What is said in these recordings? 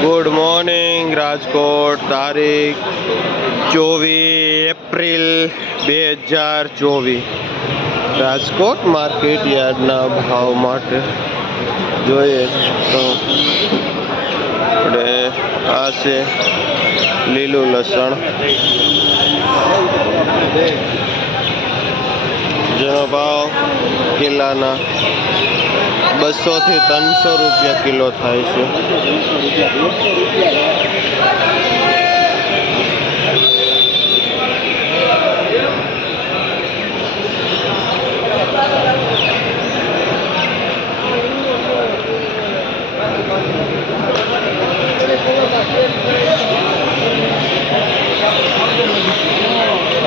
Good morning Rajkot. તારીખ 24 April 2024. Rajkot market યાર્ડના ભાવ માટે જોઈએ તો આપણે આ છે લીલું લસણ, જેનો ભાવ કિલ્લાના 200 થી 300 રૂપિયા કિલો થાય છે.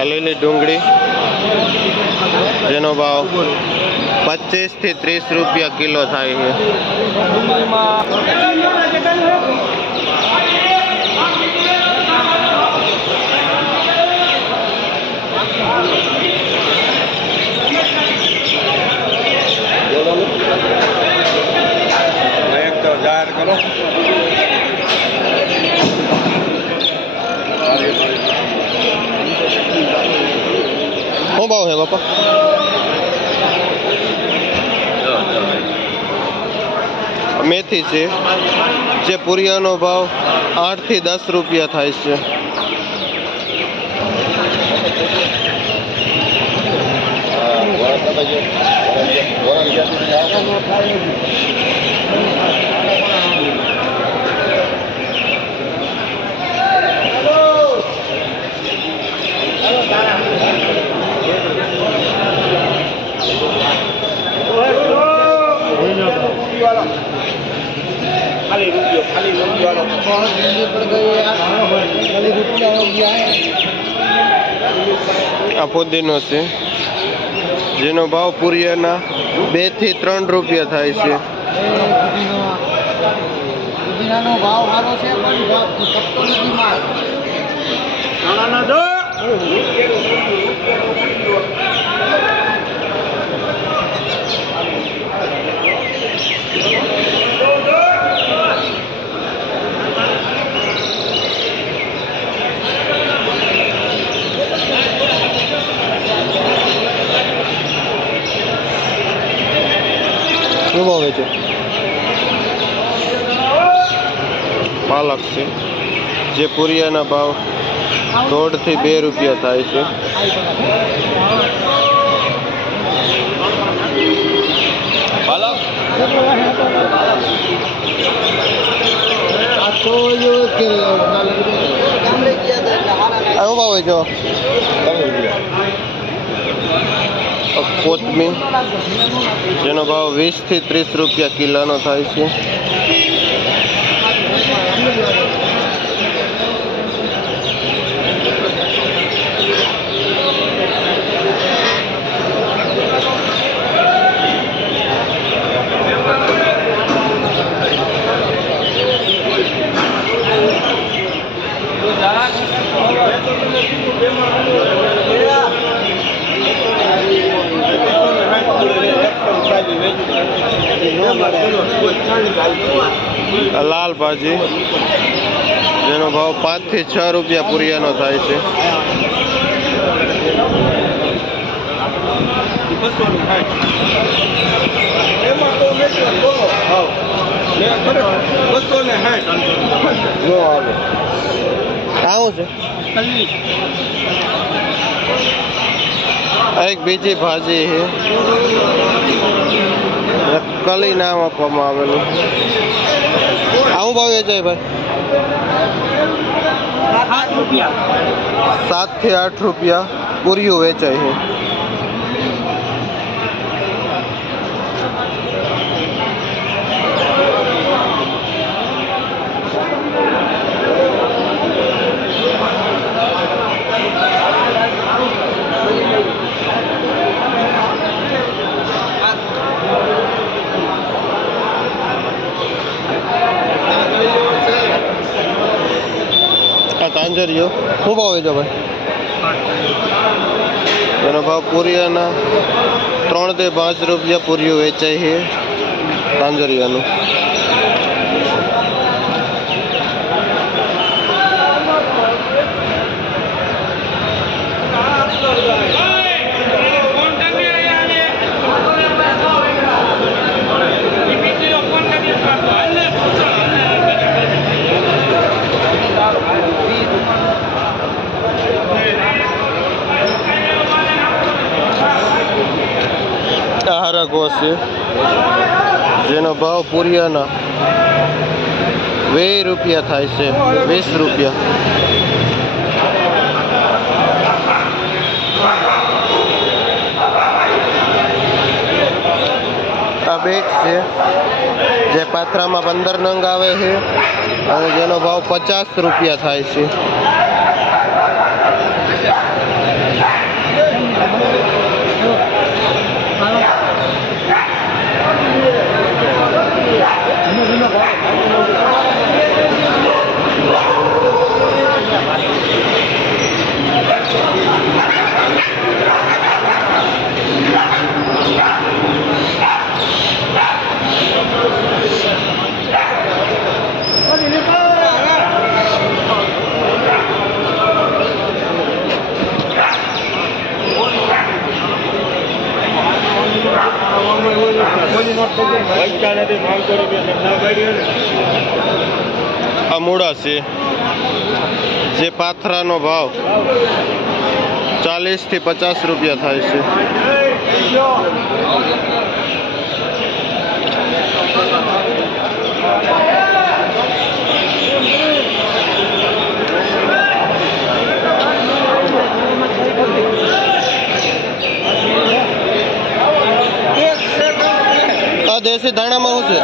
લીલી ડુંગળી, જેનો ભાવ 25 થી 30 રૂપિયા કિલો થાય છે. જાહેર કરો. શું ભાવ છે બાપા? મેથી છે, જે પૂરિયાનો ભાવ 8 થી 10 રૂપિયા થાય છે. આ પુદીનો છે, જેનો ભાવ પૂરિયાના 2 થી 3 રૂપિયા થાય છે. પુદીનાનો ભાવ સારો છે, પણ પત્તો નથી માલ. શું ભાવે છે? પાલક છે, જે પૂરિયાના ભાવ 1.5 થી 2 રૂપિયા થાય છે. પાલક શું ભાવે છે? કોથમીર, જેનો ભાવ 20 થી 30 રૂપિયા કિલોનો થાય છે. લાલ ભાજી, જેનો ભાવ 5 થી 6 રૂપિયા પૂરિયાનો થાય છે. આવું છે એક બીજી ભાજી છે, કલી નામ આપવામાં આવેલું. આવું ભાવ વેચાય ભાઈ? 7 થી 8 રૂપિયા પૂરીઓ વેચાય છે. તાંજરીઓ શું ભાવ છે ભાઈ? એનો ભાવ પૂરિયાના 3 થી 5 રૂપિયા પૂરીઓ વેચાય છે તાંજરિયાનું. છે જેનો ભાવ પૂરિયાના 20 રૂપિયા થાય છે, 20 રૂપિયા. આ બેગ છે જે પાથરામાં 15 નંગ આવે છે અને જેનો ભાવ 50 રૂપિયા થાય છે. આ મૂળા છે જે પાથરાનો ભાવ 40 થી 50 રૂપિયા થાય છે. આ દેશી ધાણામાં શું છે?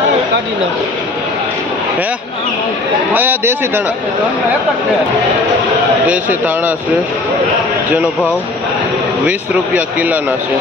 હે આ દેશી ધાણા, દેશી ધાણા છે જેનો ભાવ 20 રૂપિયા કિલોના છે.